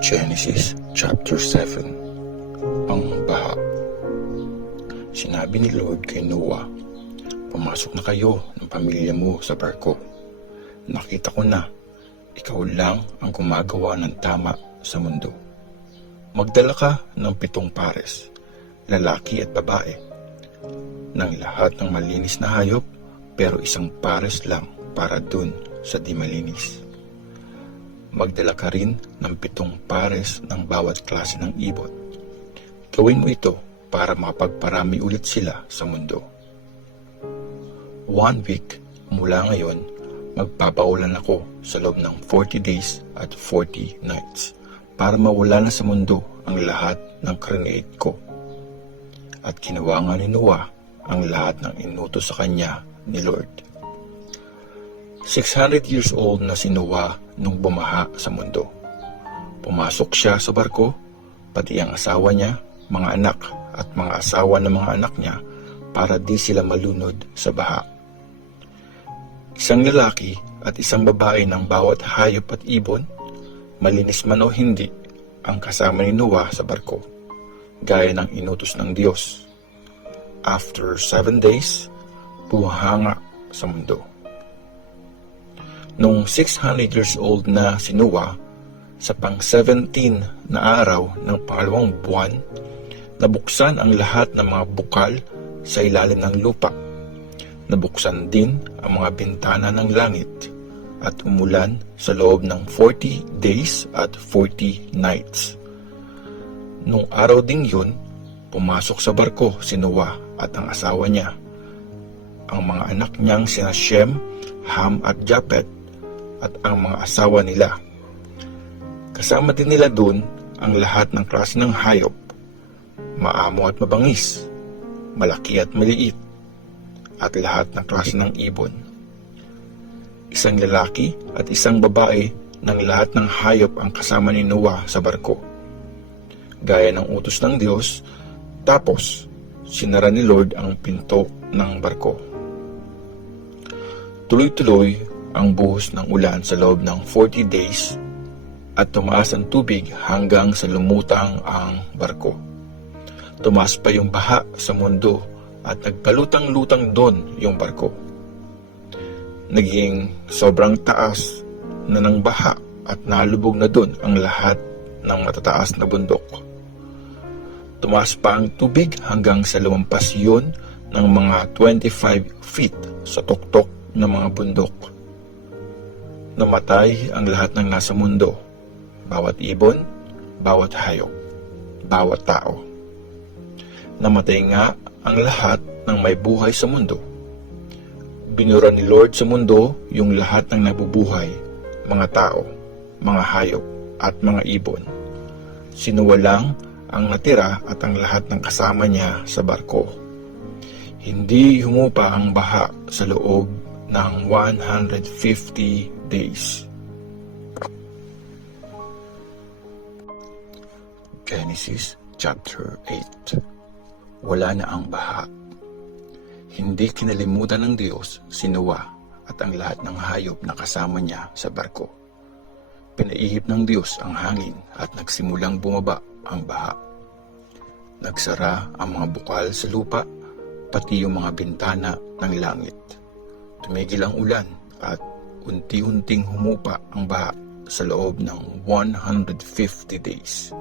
Genesis chapter 7. Ang baha. Sinabi ni Lord kay Noah, "Pumasok na kayo ng pamilya mo sa barko. Nakita ko na, ikaw lang ang gumagawa ng tama sa mundo. Magdala ka ng 7 pares, lalaki at babae, ng lahat ng malinis na hayop, pero 1 pares lang para dun sa di malinis. Magdala ka rin ng 7 pares ng bawat klase ng ibon. Gawin mo ito para mapagparami ulit sila sa mundo. 1 week mula ngayon, magpapaulan ako sa loob ng 40 days at 40 nights para mawala na sa mundo ang lahat ng create ko." At ginawa nga ni Noah ang lahat ng inutos sa kanya ni Lord. 600 years old na si Noah nung bumaha sa mundo. Pumasok siya sa barko, pati ang asawa niya, mga anak at mga asawa ng mga anak niya para di sila malunod sa baha. 1 lalaki at 1 babae ng bawat hayop at ibon, malinis man o hindi, ang kasama ni Noah sa barko, gaya ng inutos ng Diyos. After 7 days, buhanga sa mundo. Nung 600 years old na si Noah, sa pang-17 na araw ng pangalawang buwan, nabuksan ang lahat ng mga bukal sa ilalim ng lupa. Nabuksan din ang mga bintana ng langit at umulan sa loob ng 40 days at 40 nights. Nung araw ding yun, pumasok sa barko si Noah at ang asawa niya, ang mga anak niyang sina Shem, Ham at Japet, at ang mga asawa nila. Kasama din nila dun ang lahat ng klase ng hayop, maamo at mabangis, malaki at maliit, at lahat ng klase ng ibon. 1 lalaki at 1 babae ng lahat ng hayop ang kasama ni Noah sa barko, gaya ng utos ng Diyos. Tapos sinara ni Lord ang pinto ng barko. Tuloy-tuloy ang buhos ng ulan sa loob ng 40 days at tumaas ang tubig hanggang sa lumutang ang barko. Tumaas pa yung baha sa mundo at nagpalutang-lutang doon yung barko. Naging sobrang taas na ng baha at nalubog na doon ang lahat ng matataas na bundok. Tumaas pa ang tubig hanggang sa lumampas yun ng mga 25 feet sa tuktok ng mga bundok. Namatay ang lahat ng nasa mundo, bawat ibon, bawat hayop, bawat tao. Namatay nga ang lahat ng may buhay sa mundo. Binura ni Lord sa mundo yung lahat ng nabubuhay, mga tao, mga hayop, at mga ibon. Sinuwalang ang natira at ang lahat ng kasama niya sa barko. Hindi humupa ang baha sa loob ng 150 days. Genesis chapter 8. Wala na ang baha. Hindi kinalimutan ng Diyos si Noah at ang lahat ng hayop na kasama niya sa barko. Pinaihip ng Diyos ang hangin at nagsimulang bumaba ang baha. Nagsara ang mga bukal sa lupa, pati yung mga bintana ng langit. Tumigil ang ulan at unti-unting humupa ang baha sa loob ng 150 days.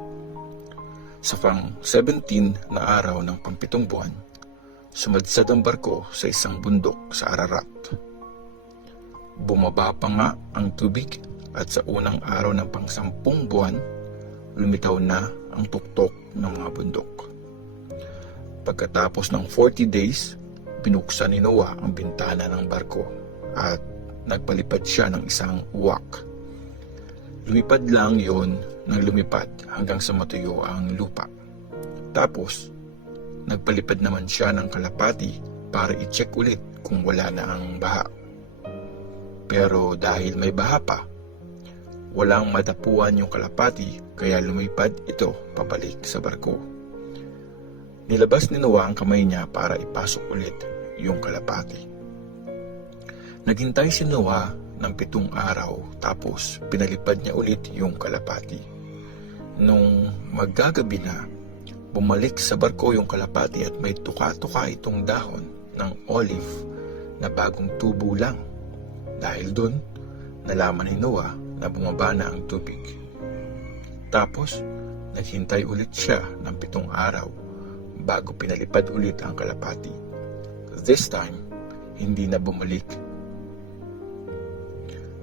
Sa pang-17 na araw ng pang-7 buwan, sumadsad ang barko sa isang bundok sa Ararat. Bumaba pa nga ang tubig at sa unang araw ng pang-10 buwan, lumitaw na ang tuktok ng mga bundok. Pagkatapos ng 40 days, binuksan ni Noah ang bintana ng barko at nagpalipad siya ng isang uwak. Lumipad lang yon ng lumipad hanggang sa matuyo ang lupa. Tapos, nagpalipad naman siya ng kalapati para i-check ulit kung wala na ang baha. Pero dahil may baha pa, walang matapuan yung kalapati kaya lumipad ito pabalik sa barko. Nilabas ni Noah ang kamay niya para ipasok ulit yung kalapati. Naghintay si Noah ng 7 araw tapos pinalipad niya ulit yung kalapati. Nung maggagabi na, bumalik sa barko yung kalapati at may tuka-tuka itong dahon ng olive na bagong tubo lang. Dahil doon, nalaman ni Noah na bumaba na ang tubig. Tapos, naghintay ulit siya ng 7 araw bago pinalipad ulit ang kalapati. This time, hindi na bumalik.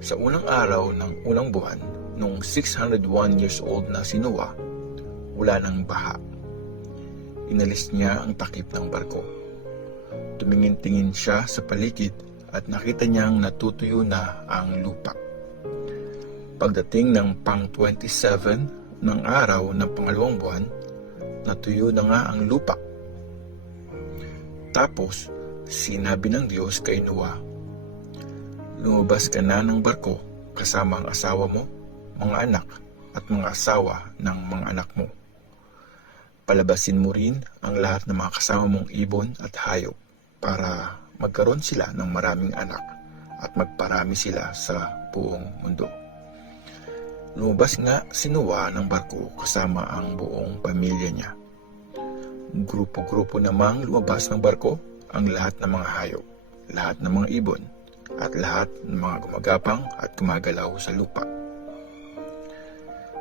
Sa unang araw ng unang buwan, nung 601 years old na si Noah, wala nang baha. Inalis niya ang takip ng barko. Tumingin-tingin siya sa paligid at nakita niyang natutuyo na ang lupa. Pagdating ng pang-27 ng araw ng pangalawang buwan, natuyo na nga ang lupa. Tapos, sinabi ng Diyos kay Noah, lumabas ka na ng barko kasama ang asawa mo, mga anak at mga asawa ng mga anak mo. Palabasin mo rin ang lahat ng mga kasama mong ibon at hayop para magkaroon sila ng maraming anak at magparami sila sa buong mundo. Lumabas nga si Noah ng barko kasama ang buong pamilya niya. Grupo-grupo namang lumabas ng barko ang lahat ng mga hayop, lahat ng mga ibon, at lahat ng mga gumagapang at gumagalaw sa lupa.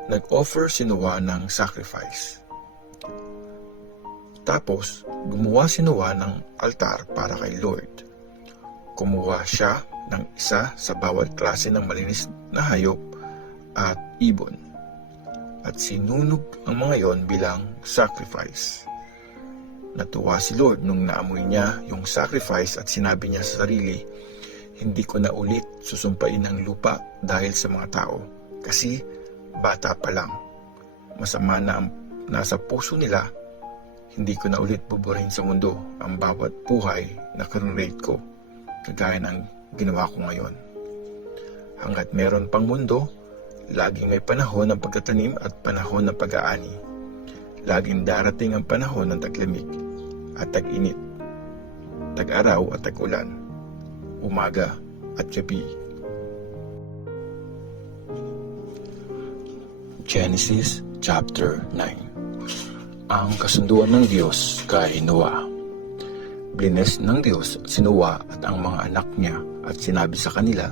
Nag-offer si Noah ng sacrifice. Tapos, gumawa si Noah ng altar para kay Lord. Kumuha siya ng isa sa bawat klase ng malinis na hayop at ibon, at sinunog ang mga yon bilang sacrifice. Natuwa si Lord nung naamoy niya yung sacrifice at sinabi niya sa sarili, hindi ko na ulit susumpain ng lupa dahil sa mga tao, kasi bata pa lang. Masama na ang nasa puso nila, hindi ko na ulit buburin sa mundo ang bawat buhay na kinrate ko, kagaya ng ginawa ko ngayon. Hanggat meron pang mundo, laging may panahon ng pagtatanim at panahon ng pag-aani. Laging darating ang panahon ng taglamig at tag-init, tag-araw at tag-ulan, umaga at gabi. Genesis chapter 9. Ang kasunduan ng Diyos kay Noah. Blines ng Diyos si Noah at ang mga anak niya at sinabi sa kanila,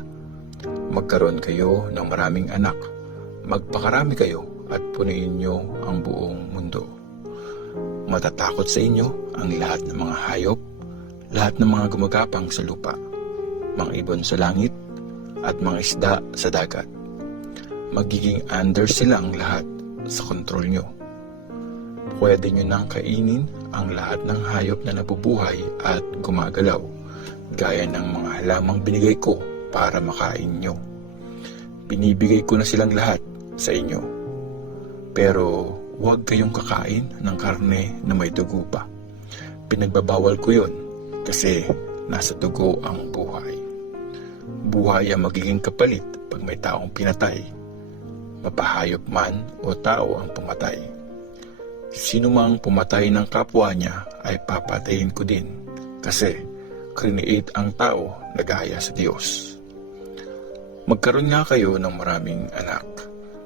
magkaroon kayo ng maraming anak, magpakarami kayo at punuin niyo ang buong mundo. Matatakot sa inyo ang lahat ng mga hayop, lahat ng mga gumagapang sa lupa, mga ibon sa langit, at mga isda sa dagat. Magiging under silang lahat sa kontrol nyo. Pwede nyo nang kainin ang lahat ng hayop na nabubuhay at gumagalaw, gaya ng mga halamang binigay ko para makain nyo. Binibigay ko na silang lahat sa inyo. Pero huwag kayong kakain ng karne na may dugo pa. Pinagbabawal ko yun kasi nasa dugo ang buhay. Buhay ang magiging kapalit pag may taong pinatay. Mapahayop man o tao ang pumatay. Sino mang pumatay ng kapwa niya ay papatayin ko din kasi create ang tao na gaya sa Diyos. Magkaroon nga kayo ng maraming anak.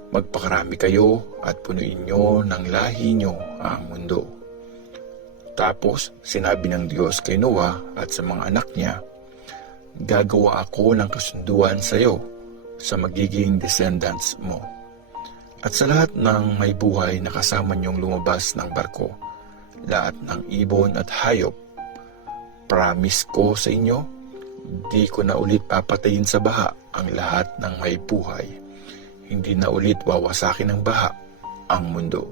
Magpakarami kayo at punuin nyo ng lahi nyo ang mundo. Tapos sinabi ng Diyos kay Noah at sa mga anak niya, gagawa ako ng kasunduan sa iyo sa magiging descendants mo. At sa lahat ng may buhay na kasama niyong lumabas ng barko, lahat ng ibon at hayop, promise ko sa inyo, di ko na ulit papatayin sa baha ang lahat ng may buhay. Hindi na ulit wawasakin ng baha ang mundo.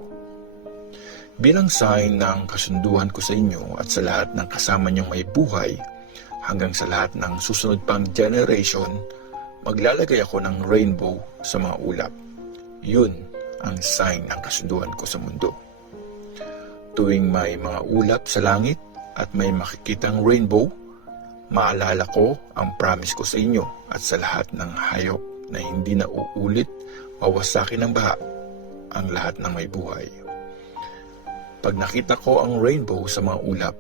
Bilang sign ng kasunduan ko sa inyo at sa lahat ng kasama niyong may buhay, hanggang sa lahat ng susunod pang generation, maglalagay ako ng rainbow sa mga ulap. Yun ang sign ng kasunduan ko sa mundo. Tuwing may mga ulap sa langit at may makikitang rainbow, maalala ko ang promise ko sa inyo at sa lahat ng hayop na hindi na uulit wawasakin ng baha ang lahat ng may buhay. Pag nakita ko ang rainbow sa mga ulap,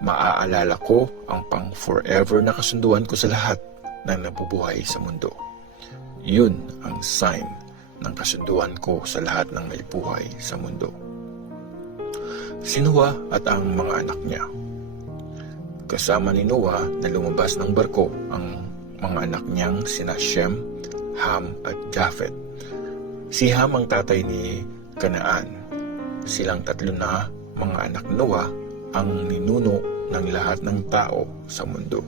maaalala ko ang pang-forever na kasunduan ko sa lahat ng nabubuhay sa mundo. Yun ang sign ng kasunduan ko sa lahat ng may buhay sa mundo. Si Noah at ang mga anak niya. Kasama ni Noah na lumabas ng barko ang mga anak niyang sina Shem, Ham at Japheth. Si Ham ang tatay ni Kanaan. Silang tatlo na mga anak ni Noah ang ninuno ng lahat ng tao sa mundo.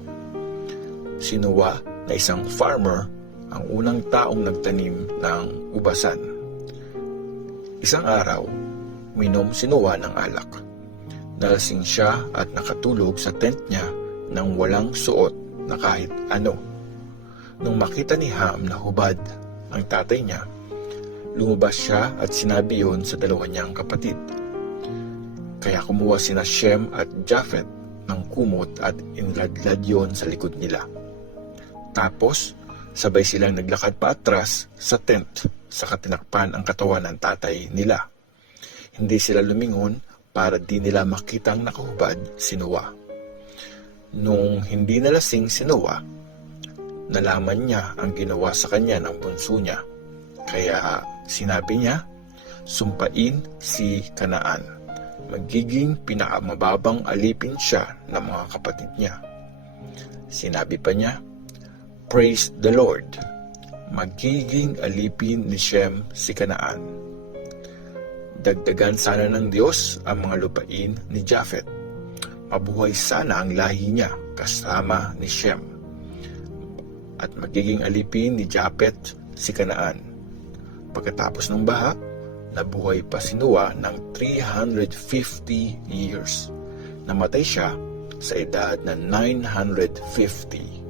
Si Noah na isang farmer ang unang taong nagtanim ng ubasan. Isang araw, minom si Noah ng alak. Nalasing siya at nakatulog sa tent niya nang walang suot na kahit ano. Nung makita ni Ham na hubad ang tatay niya, lumabas siya at sinabi yon sa dalawa niyang kapatid. Kaya kumuha sina Shem at Japheth ng kumot at inladlad yon sa likod nila. Tapos, sabay silang naglakad pa atras sa tent sa katinakpan ang katawan ng tatay nila. Hindi sila lumingon para di nila makitang nakahubad si Noah. Nung hindi nalasing si Noah, nalaman niya ang ginawa sa kanya ng bunso niya. Kaya sinabi niya, sumpain si Kanaan. Magiging pinakamababang alipin siya ng mga kapatid niya. Sinabi pa niya, praise the Lord. Magiging alipin ni Shem si Kanaan. Dagdagan sana ng Diyos ang mga lupain ni Japheth. Mabuhay sana ang lahi niya kasama ni Shem. At magiging alipin ni Japheth si Kanaan. Pagkatapos ng baha, nabuhay pa si Noah ng 350 years. Namatay siya sa edad na 950.